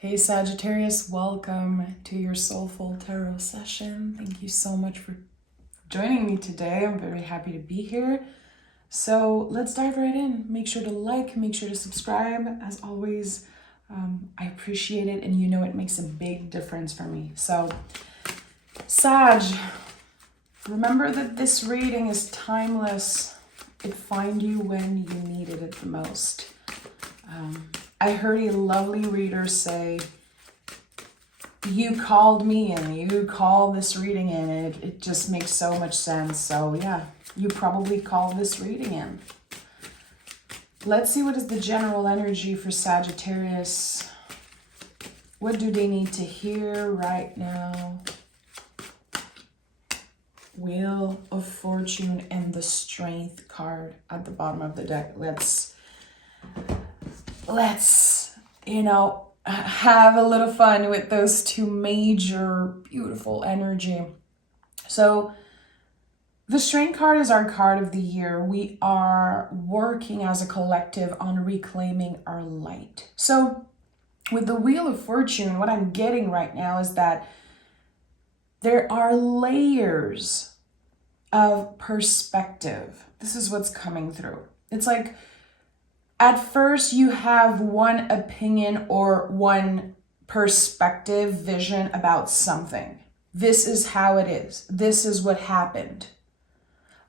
Hey Sagittarius, welcome to your Soulful Tarot session. Thank you so much for joining me today. I'm very happy to be here. So let's dive right in. Make sure to like, make sure to subscribe. As always, I appreciate it, and you know it makes a big difference for me. So, Sag, remember that this reading is timeless. It finds you when you needed it the most. I heard a lovely reader say, you called me in, you called this reading in, and it just makes so much sense. So yeah, you probably called this reading in. Let's see what is the general energy for Sagittarius. What do they need to hear right now? Wheel of Fortune and the Strength card at the bottom of the deck. Let's have a little fun with those two major beautiful energy. So the Strength card is our card of the year. We are working as a collective on reclaiming our light. So with the Wheel of Fortune, what I'm getting right now is that there are layers of perspective. This is what's coming through. It's like, at first, you have one opinion or one perspective, vision about something. This is how it is. This is what happened.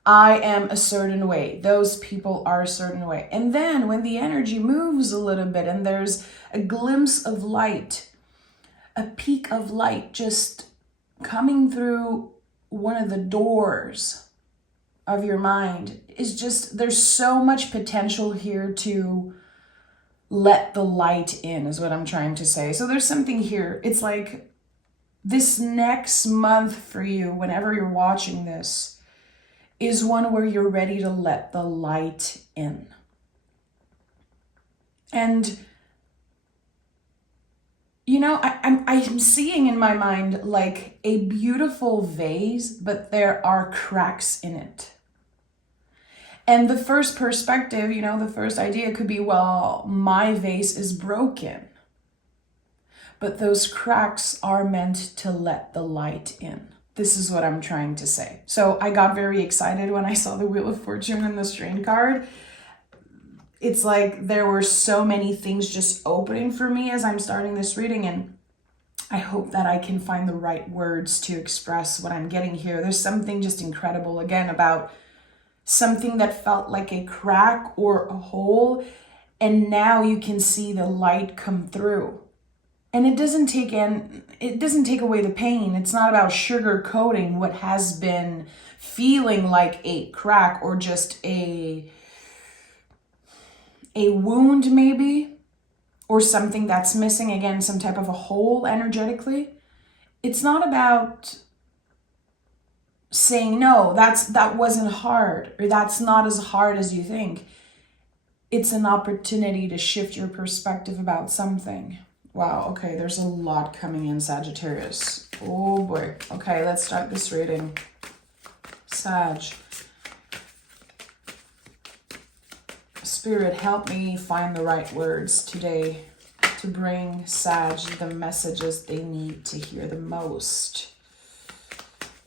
I am a certain way. Those people are a certain way. And then when the energy moves a little bit and there's a glimpse of light, a peak of light just coming through one of the doors of your mind, is just, there's so much potential here to let the light in, is what I'm trying to say. So there's something here. It's like this next month for you, whenever you're watching this, is one where you're ready to let the light in. And I'm seeing in my mind like a beautiful vase, but there are cracks in it. And the first perspective, the first idea could be, well, my vase is broken. But those cracks are meant to let the light in. This is what I'm trying to say. So I got very excited when I saw the Wheel of Fortune and the Strength card. It's like there were so many things just opening for me as I'm starting this reading, and I hope that I can find the right words to express what I'm getting here. There's something just incredible, again, about something that felt like a crack or a hole, and now you can see the light come through. And it doesn't take away the pain. It's not about sugarcoating what has been feeling like a crack or just a wound maybe, or something that's missing, again, some type of a hole energetically. It's not about saying, no, that wasn't hard, or that's not as hard as you think. It's an opportunity to shift your perspective about something. Wow, okay, there's a lot coming in, Sagittarius. Oh boy. Okay, let's start this reading. Sag. Spirit, help me find the right words today to bring Sag the messages they need to hear the most,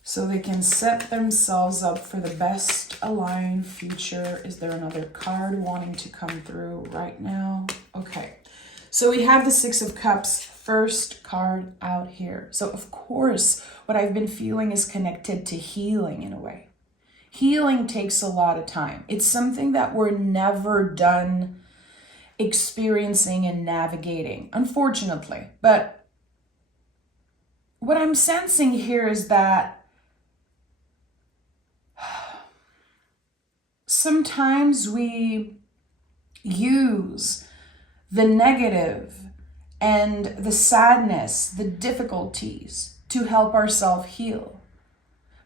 so they can set themselves up for the best aligned future. Is there another card wanting to come through right now? Okay, so we have the Six of Cups, first card out here. So of course, what I've been feeling is connected to healing in a way. Healing takes a lot of time. It's something that we're never done experiencing and navigating, unfortunately. But what I'm sensing here is that sometimes we use the negative and the sadness, the difficulties, to help ourselves heal.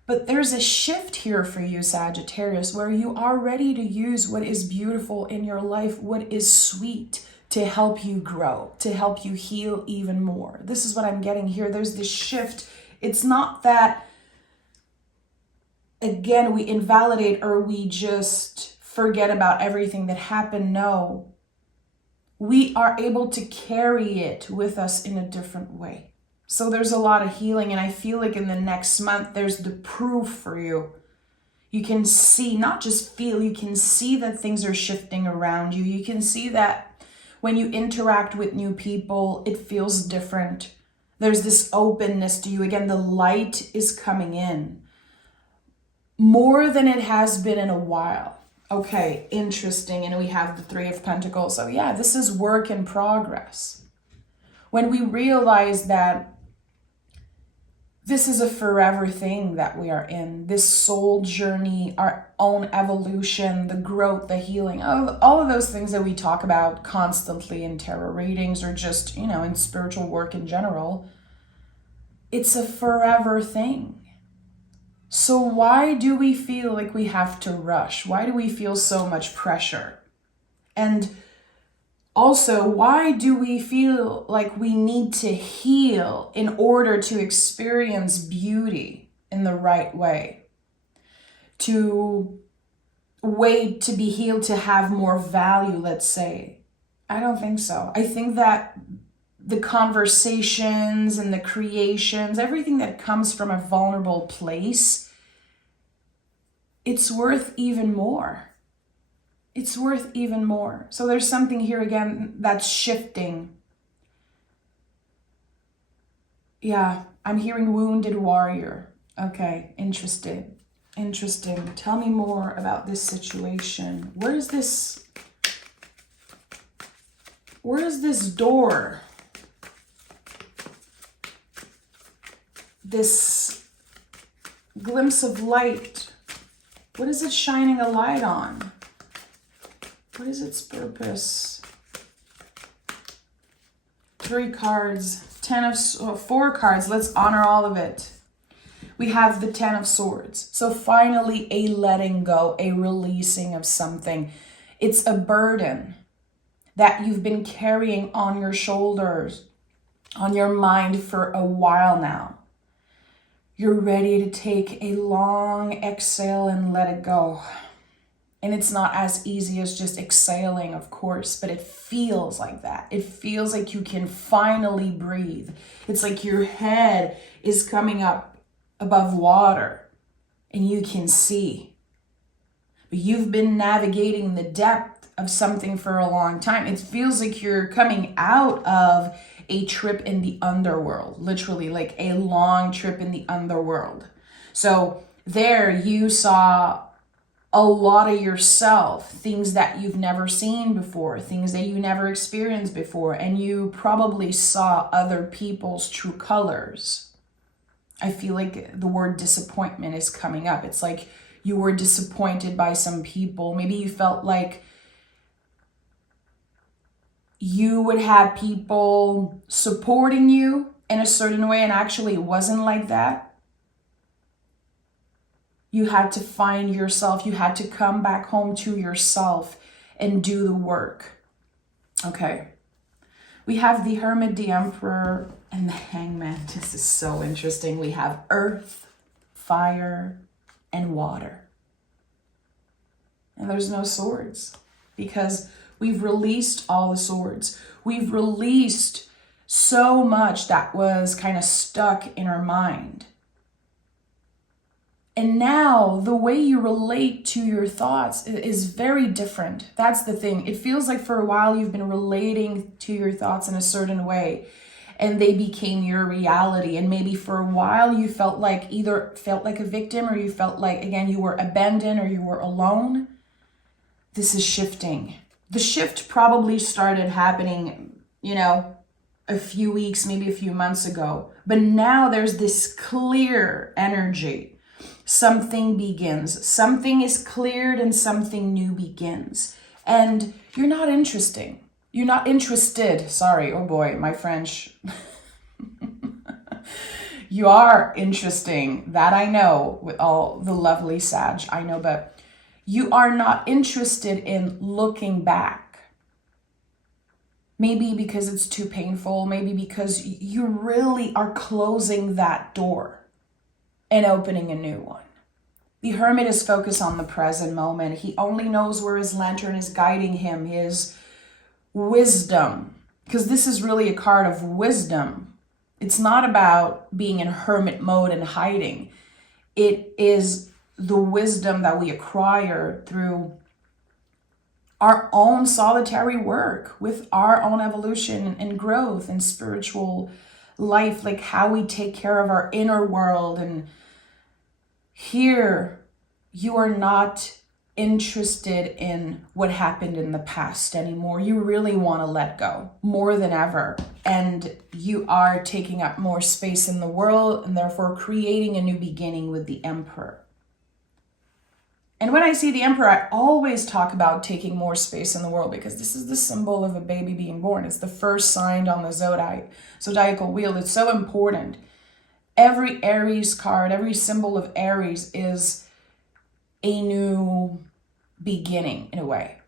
But there's a shift here for you, Sagittarius, where you are ready to use what is beautiful in your life, what is sweet, to help you grow, to help you heal even more. This is what I'm getting here. There's this shift. It's not that, again, we invalidate or we just forget about everything that happened. No. we are able to carry it with us in a different way. So there's a lot of healing, and I feel like in the next month, there's the proof for you. You can see, not just feel, you can see that things are shifting around you. You can see that when you interact with new people, it feels different. There's this openness to you. Again, the light is coming in more than it has been in a while. Okay, interesting. And we have the Three of Pentacles. So yeah, this is work in progress. When we realize that this is a forever thing that we are in, this soul journey, our own evolution, the growth, the healing, all of those things that we talk about constantly in tarot readings or just, in spiritual work in general, it's a forever thing. So why do we feel like we have to rush? Why do we feel so much pressure? And also, why do we feel like we need to heal in order to experience beauty in the right way? To wait to be healed to have more value, let's say. I don't think so. I think that the conversations and the creations, everything that comes from a vulnerable place, it's worth even more. It's worth even more. So there's something here again that's shifting. Yeah, I'm hearing wounded warrior. Okay, interesting. Tell me more about this situation. Where is this door? This glimpse of light. What is it shining a light on? What is its purpose? 3 cards, 4 cards. Let's honor all of it. We have the 10 of Swords. So finally a letting go, a releasing of something. It's a burden that you've been carrying on your shoulders, on your mind for a while now. You're ready to take a long exhale and let it go. And it's not as easy as just exhaling, of course, but it feels like that. It feels like you can finally breathe. It's like your head is coming up above water and you can see. But you've been navigating the depth of something for a long time. It feels like you're coming out of a trip in the underworld, literally like a long trip in the underworld. So there you saw a lot of yourself, things that you've never seen before, things that you never experienced before, and you probably saw other people's true colors. I feel like the word disappointment is coming up. It's like you were disappointed by some people. Maybe you felt like you would have people supporting you in a certain way, and actually it wasn't like that. You had to find yourself. You had to come back home to yourself and do the work. Okay. We have the Hermit, the Emperor, and the Hangman. This is so interesting. We have earth, fire, and water. And there's no swords because we've released all the swords. We've released so much that was kind of stuck in our mind. And now the way you relate to your thoughts is very different. That's the thing. It feels like for a while you've been relating to your thoughts in a certain way and they became your reality. And maybe for a while you felt like a victim, or you felt like, again, you were abandoned or you were alone. This is shifting. The shift probably started happening, a few weeks, maybe a few months ago. But now there's this clear energy. Something begins. Something is cleared and something new begins. And you're not interesting. You're not interested. Sorry. Oh boy, my French. You are interesting. That I know, with all the lovely Sag. I know, but you are not interested in looking back. Maybe because it's too painful. Maybe because you really are closing that door and opening a new one. The Hermit is focused on the present moment. He only knows where his lantern is guiding him, his wisdom, because this is really a card of wisdom. It's not about being in hermit mode and hiding. It is the wisdom that we acquire through our own solitary work with our own evolution and growth and spiritual life, like how we take care of our inner world. And here, you are not interested in what happened in the past anymore. You really want to let go more than ever. And you are taking up more space in the world and therefore creating a new beginning with the Emperor. And when I see the Emperor, I always talk about taking more space in the world because this is the symbol of a baby being born. It's the first sign on the zodiacal wheel. It's so important. Every Aries card, every symbol of Aries is a new beginning in a way.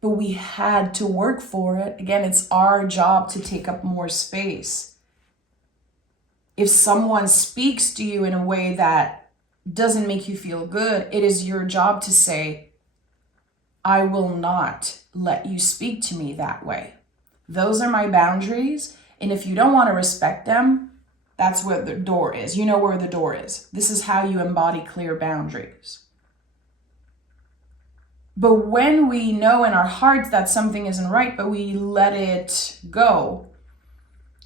But we had to work for it. Again, it's our job to take up more space. If someone speaks to you in a way that doesn't make you feel good, it is your job to say, I will not let you speak to me that way. Those are my boundaries. And if you don't want to respect them, that's where the door is. You know where the door is. This is how you embody clear boundaries. But when we know in our hearts that something isn't right, but we let it go,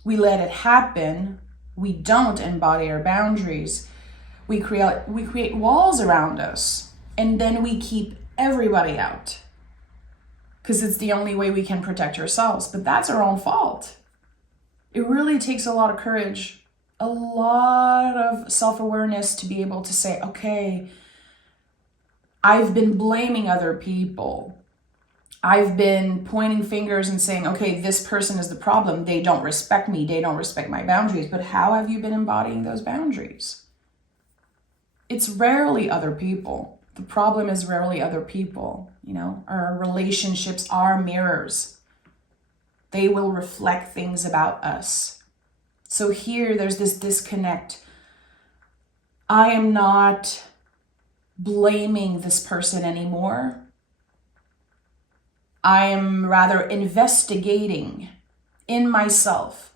we let it happen, we don't embody our boundaries, we create walls around us, and then we keep everybody out because it's the only way we can protect ourselves. But that's our own fault. It really takes a lot of courage, a lot of self-awareness to be able to say, okay, I've been blaming other people. I've been pointing fingers and saying, okay, this person is the problem. They don't respect me. They don't respect my boundaries. But how have you been embodying those boundaries? It's rarely other people. The problem is rarely other people. You know, our relationships are mirrors. They will reflect things about us. So here, there's this disconnect. I am not blaming this person anymore. I am rather investigating in myself,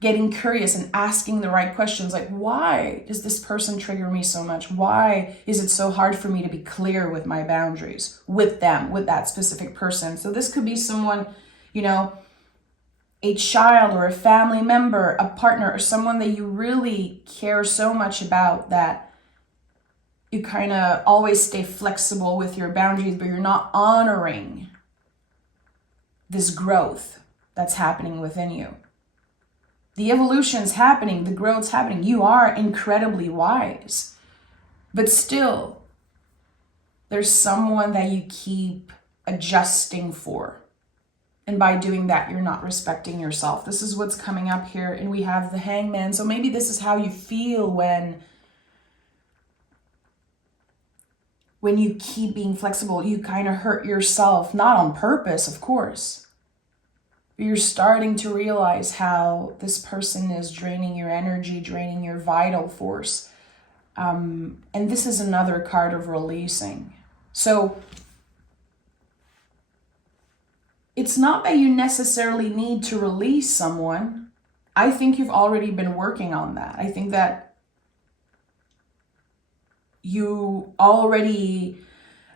getting curious and asking the right questions, like, why does this person trigger me so much? Why is it so hard for me to be clear with my boundaries with them, with that specific person? So this could be someone, you know, a child or a family member, a partner, or someone that you really care so much about that you kind of always stay flexible with your boundaries, but you're not honoring this growth that's happening within you. The evolution's happening, the growth's happening. You are incredibly wise, but still, there's someone that you keep adjusting for. And by doing that, you're not respecting yourself. This is what's coming up here. And we have the Hangman. So maybe this is how you feel when you keep being flexible. You kind of hurt yourself, not on purpose, of course. But you're starting to realize how this person is draining your energy, draining your vital force. And this is another card of releasing. So it's not that you necessarily need to release someone. I think you've already been working on that. I think that you already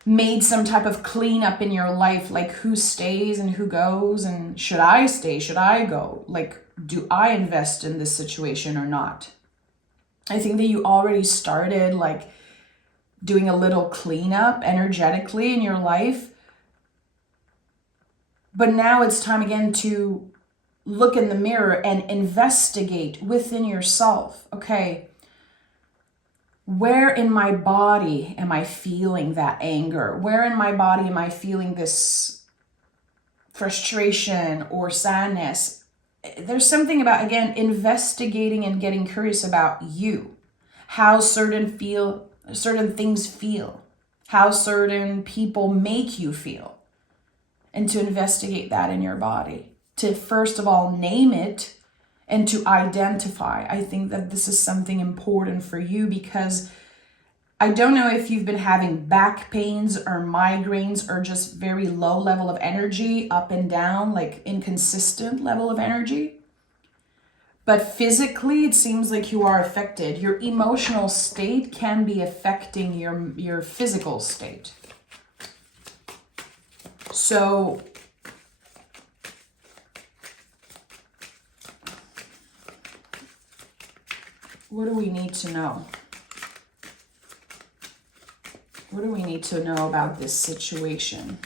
made some type of cleanup in your life, like who stays and who goes, and should I stay, should I go? Like, do I invest in this situation or not? I think that you already started like doing a little cleanup energetically in your life. But now it's time again to look in the mirror and investigate within yourself. Okay, where in my body am I feeling that anger? Where in my body am I feeling this frustration or sadness? There's something about, again, investigating and getting curious about you. How certain things feel. How certain people make you feel. And to investigate that in your body. To first of all name it and to identify. I think that this is something important for you because I don't know if you've been having back pains or migraines or just very low level of energy, up and down, like inconsistent level of energy. But physically, it seems like you are affected. Your emotional state can be affecting your physical state. So what do we need to know? What do we need to know about this situation?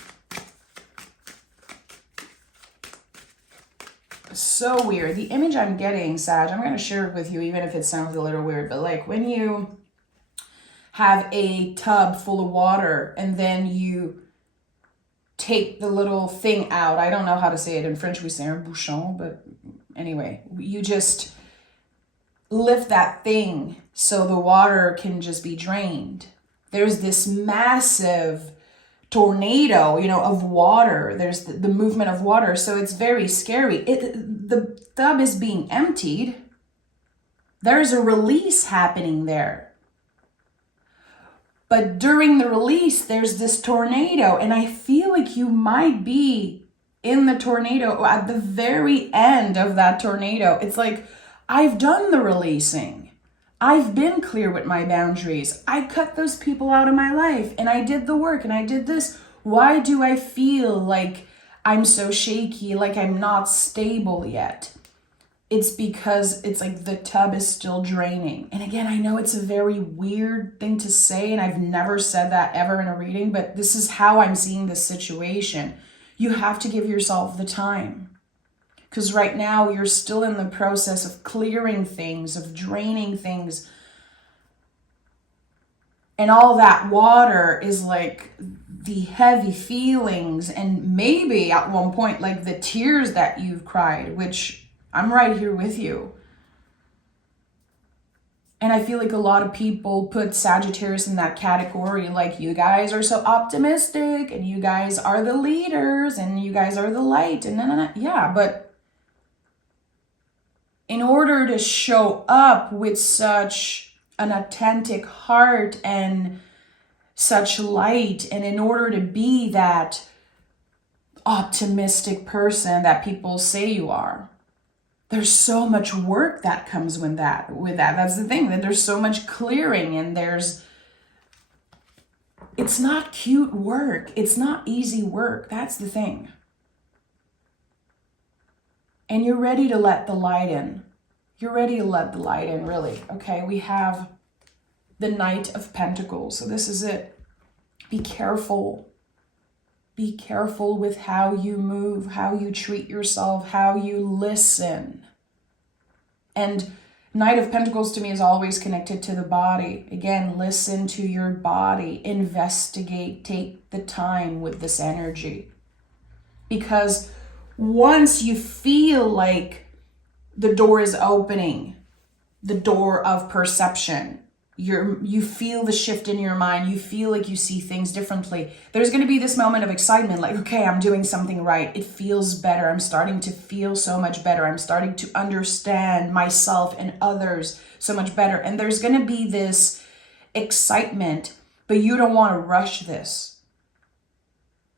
So weird. The image I'm getting, Sag, I'm going to share it with you, even if it sounds a little weird, but like when you have a tub full of water and then you take the little thing out. I don't know how to say it in French. We say un bouchon, but anyway, you just lift that thing so the water can just be drained. There's this massive tornado, of water. There's the movement of water. So it's very scary. The tub is being emptied. There's a release happening there. But during the release, there's this tornado. And I feel like you might be in the tornado at the very end of that tornado. It's like, I've done the releasing. I've been clear with my boundaries. I cut those people out of my life and I did the work and I did this. Why do I feel like I'm so shaky, like I'm not stable yet? It's because it's like the tub is still draining. And again, I know it's a very weird thing to say, and I've never said that ever in a reading, but this is how I'm seeing this situation. You have to give yourself the time. Because right now you're still in the process of clearing things, of draining things. And all that water is like the heavy feelings and maybe at one point like the tears that you've cried, which I'm right here with you. And I feel like a lot of people put Sagittarius in that category, like you guys are so optimistic and you guys are the leaders and you guys are the light and yeah, but in order to show up with such an authentic heart and such light, and in order to be that optimistic person that people say you are, there's so much work that comes with that. That's the thing, that there's so much clearing and it's not cute work. It's not easy work. That's the thing. And you're ready to let the light in. You're ready to let the light in, really. Okay, we have the Knight of Pentacles. So this is it. Be careful. Be careful with how you move, how you treat yourself, how you listen. And Knight of Pentacles to me is always connected to the body. Again, listen to your body. Investigate. Take the time with this energy. Because once you feel like the door is opening, the door of perception, you feel the shift in your mind, you feel like you see things differently, there's going to be this moment of excitement, like, okay, I'm doing something right. It feels better. I'm starting to feel so much better. I'm starting to understand myself and others so much better. And there's going to be this excitement, but you don't want to rush this.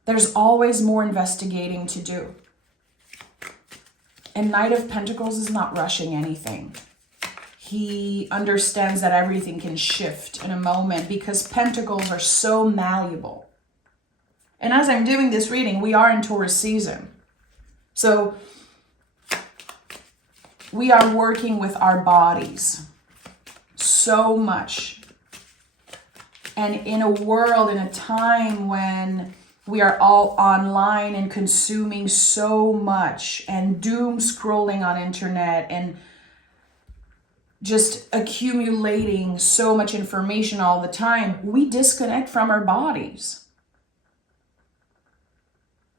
There's always more investigating to do. And Knight of Pentacles is not rushing anything. He understands that everything can shift in a moment because Pentacles are so malleable. And as I'm doing this reading, we are in Taurus season. So we are working with our bodies so much. And in a world, in a time when we are all online and consuming so much and doom scrolling on internet and just accumulating so much information all the time, we disconnect from our bodies.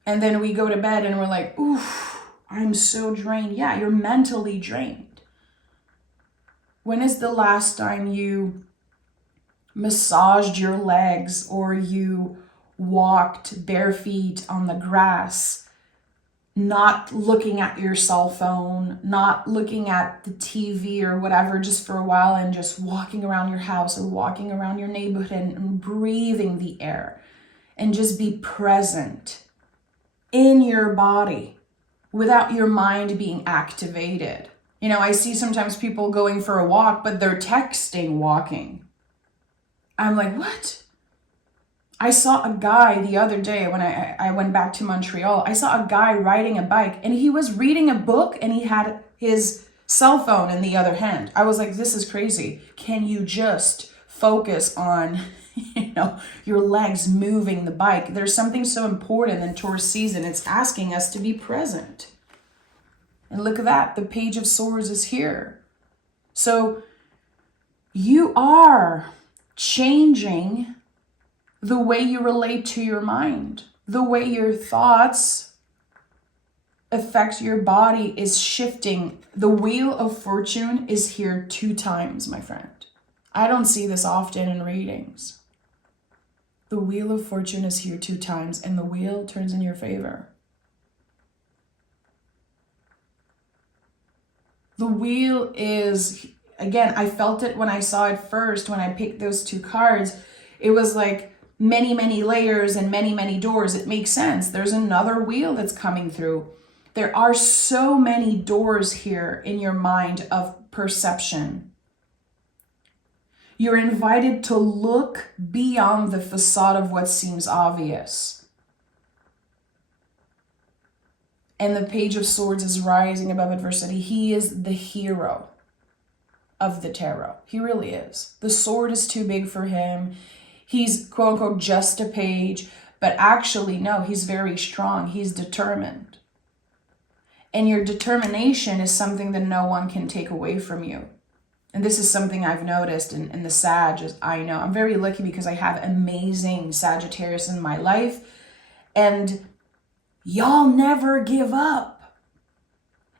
And then we go to bed and we're like, oof, I'm so drained. Yeah, you're mentally drained. When is the last time you massaged your legs or you walked bare feet on the grass not looking at your cell phone, not looking at the TV or whatever just for a while, and just walking around your house or walking around your neighborhood and breathing the air, and just be present in your body without your mind being activated. You know, I see sometimes people going for a walk, but they're texting walking. I'm like, what? I saw a guy the other day when I went back to Montreal. I saw a guy riding a bike and he was reading a book and he had his cell phone in the other hand. I was like, this is crazy. Can you just focus on, your legs moving the bike? There's something so important in Taurus season. It's asking us to be present. And look at that. The Page of Swords is here. So you are changing the way you relate to your mind. The way your thoughts affect your body is shifting. The Wheel of Fortune is here 2 times, my friend. I don't see this often in readings. The Wheel of Fortune is here 2 times, and the wheel turns in your favor. The wheel is, again, I felt it when I saw it first, when I picked those 2 cards. It was like many, many layers and many, many doors. It makes sense. There's another wheel that's coming through. There are so many doors here in your mind of perception. You're invited to look beyond the facade of what seems obvious. And the Page of Swords is rising above adversity. He is the hero of the tarot. He really is. The sword is too big for him. He's quote unquote just a page, but actually, no, he's very strong. He's determined. And your determination is something that no one can take away from you. And this is something I've noticed in the Sag. I know I'm very lucky because I have amazing Sagittarius in my life. And y'all never give up.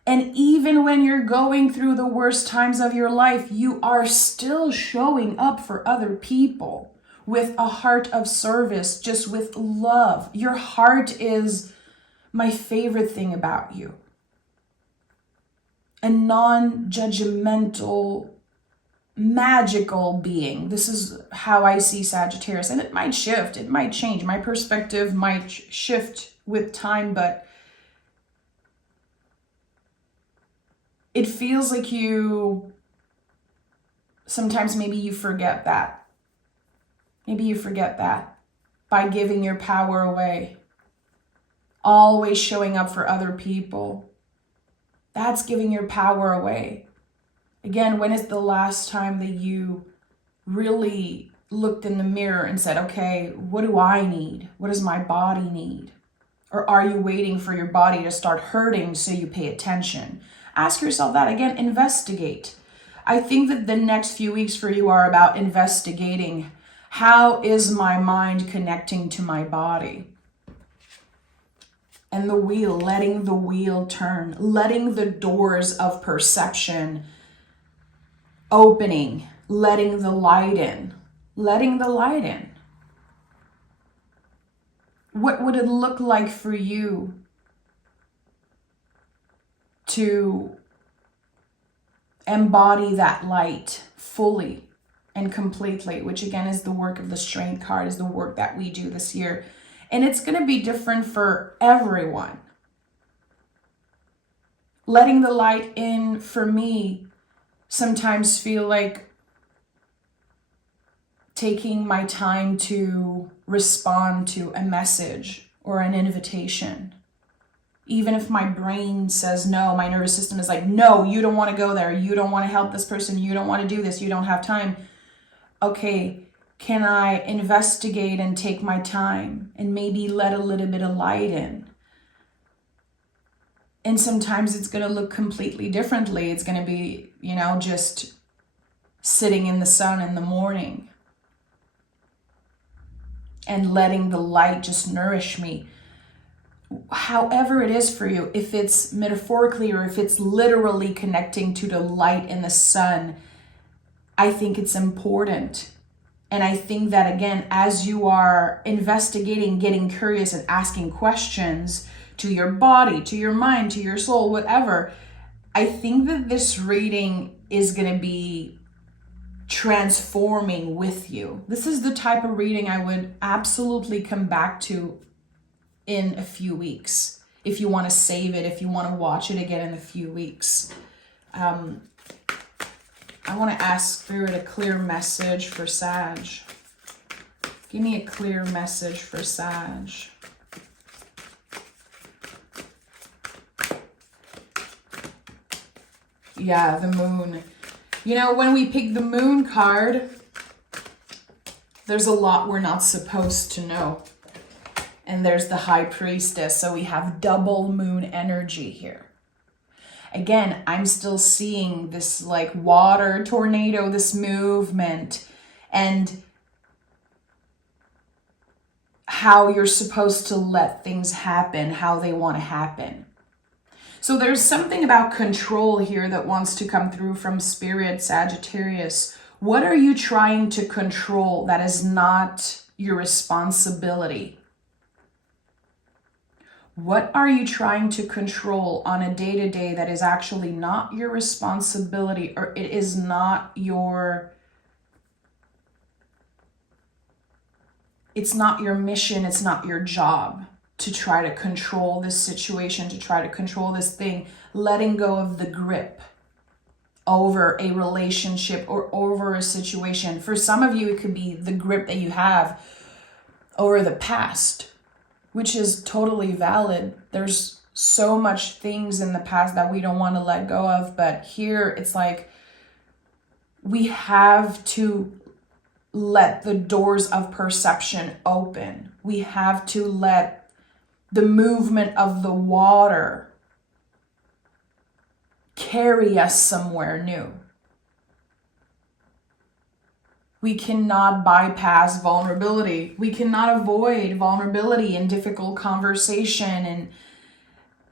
And even when you're going through the worst times of your life, you are still showing up for other people with a heart of service, just with love. Your heart is my favorite thing about you. A non-judgmental, magical being. This is how I see Sagittarius. And it might shift, it might change. My perspective might shift with time, but it feels like sometimes maybe you forget that. Maybe you forget that by giving your power away. Always showing up for other people. That's giving your power away. Again, when is the last time that you really looked in the mirror and said, okay, what do I need? What does my body need? Or are you waiting for your body to start hurting so you pay attention? Ask yourself that. Again, investigate. I think that the next few weeks for you are about investigating. How is my mind connecting to my body? And the wheel, letting the wheel turn, letting the doors of perception opening, letting the light in, letting the light in. What would it look like for you to embody that light fully and completely, which again is the work of the Strength card, is the work that we do this year. And it's going to be different for everyone. Letting the light in for me sometimes feel like taking my time to respond to a message or an invitation. Even if my brain says no, my nervous system is like, no, you don't want to go there. You don't want to help this person. You don't want to do this. You don't have time. Okay, can I investigate and take my time and maybe let a little bit of light in? And sometimes it's going to look completely differently. It's going to be, just sitting in the sun in the morning and letting the light just nourish me. However it is for you, if it's metaphorically or if it's literally connecting to the light in the sun, I think it's important. And I think that, again, as you are investigating, getting curious and asking questions to your body, to your mind, to your soul, whatever. I think that this reading is going to be transforming with you. This is the type of reading I would absolutely come back to in a few weeks. If you want to save it, if you want to watch it again in a few weeks. I want to ask Spirit a clear message for Sag. Give me a clear message for Sag. Yeah, the moon. You know, when we pick the moon card, there's a lot we're not supposed to know. And there's the high priestess. So we have double moon energy here. Again, I'm still seeing this like water tornado, this movement, and how you're supposed to let things happen, how they want to happen. So there's something about control here that wants to come through from Spirit, Sagittarius. What are you trying to control that is not your responsibility? What are you trying to control on a day-to-day that is actually not your responsibility, or it is not your, it's not your mission, it's not your job to try to control this situation, to try to control this thing, letting go of the grip over a relationship or over a situation. For some of you, it could be the grip that you have over the past, which is totally valid. There's so much things in the past that we don't want to let go of, but here it's like we have to let the doors of perception open. We have to let the movement of the water carry us somewhere new. We cannot bypass vulnerability. We cannot avoid vulnerability in difficult conversation and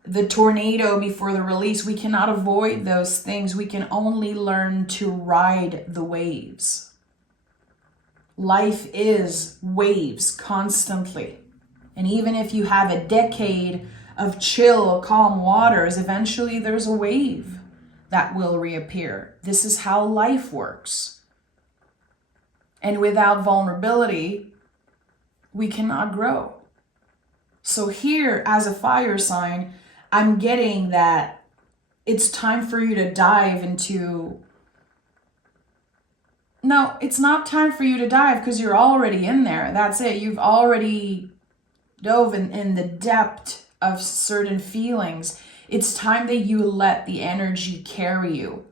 the tornado before the release. We cannot avoid those things. We can only learn to ride the waves. Life is waves constantly. And even if you have a decade of chill, calm waters, eventually there's a wave that will reappear. This is how life works. And without vulnerability, we cannot grow. So here, as a fire sign, I'm getting that it's time for you to dive into... No, it's not time for you to dive because you're already in there. That's it. You've already dove in the depth of certain feelings. It's time that you let the energy carry you.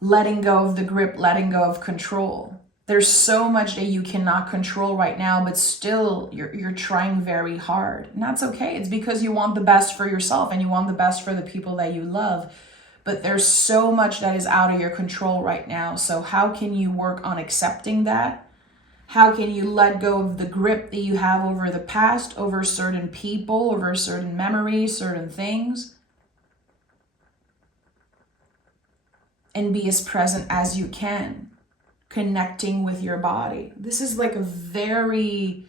Letting go of the grip, letting go of control. There's so much that you cannot control right now, but still you're trying very hard. And that's okay. It's because you want the best for yourself and you want the best for the people that you love. But there's so much that is out of your control right now. So how can you work on accepting that? How can you let go of the grip that you have over the past, over certain people, over certain memories, certain things? And be as present as you can, connecting with your body. This is like a very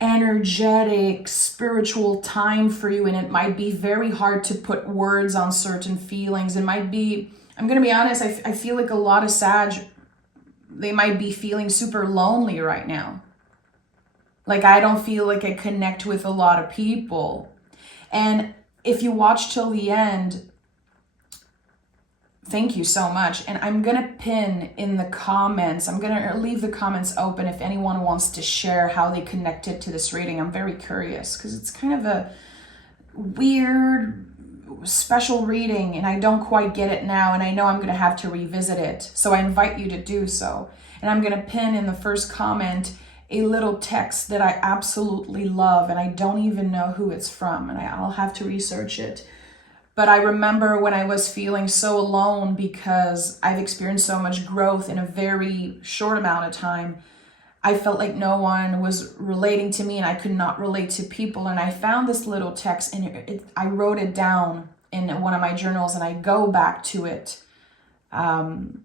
energetic, spiritual time for you, and it might be very hard to put words on certain feelings. It might be, I'm going to be honest, I feel like a lot of Sag, they might be feeling super lonely right now. Like, I don't feel like I connect with a lot of people. And if you watch till the end, thank you so much. And I'm going to pin in the comments, I'm going to leave the comments open if anyone wants to share how they connected to this reading. I'm very curious because it's kind of a weird, special reading and I don't quite get it now. And I know I'm going to have to revisit it. So I invite you to do so. And I'm going to pin in the first comment a little text that I absolutely love. And I don't even know who it's from. And I'll have to research it. But I remember when I was feeling so alone because I've experienced so much growth in a very short amount of time. I felt like no one was relating to me and I could not relate to people. And I found this little text and I wrote it down in one of my journals and I go back to it when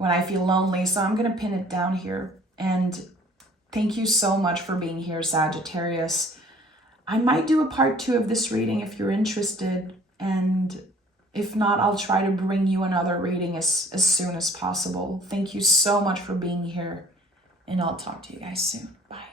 I feel lonely. So I'm going to pin it down here. And thank you so much for being here, Sagittarius. I might do a part 2 of this reading if you're interested. And if not, I'll try to bring you another reading as soon as possible. Thank you so much for being here. And I'll talk to you guys soon. Bye.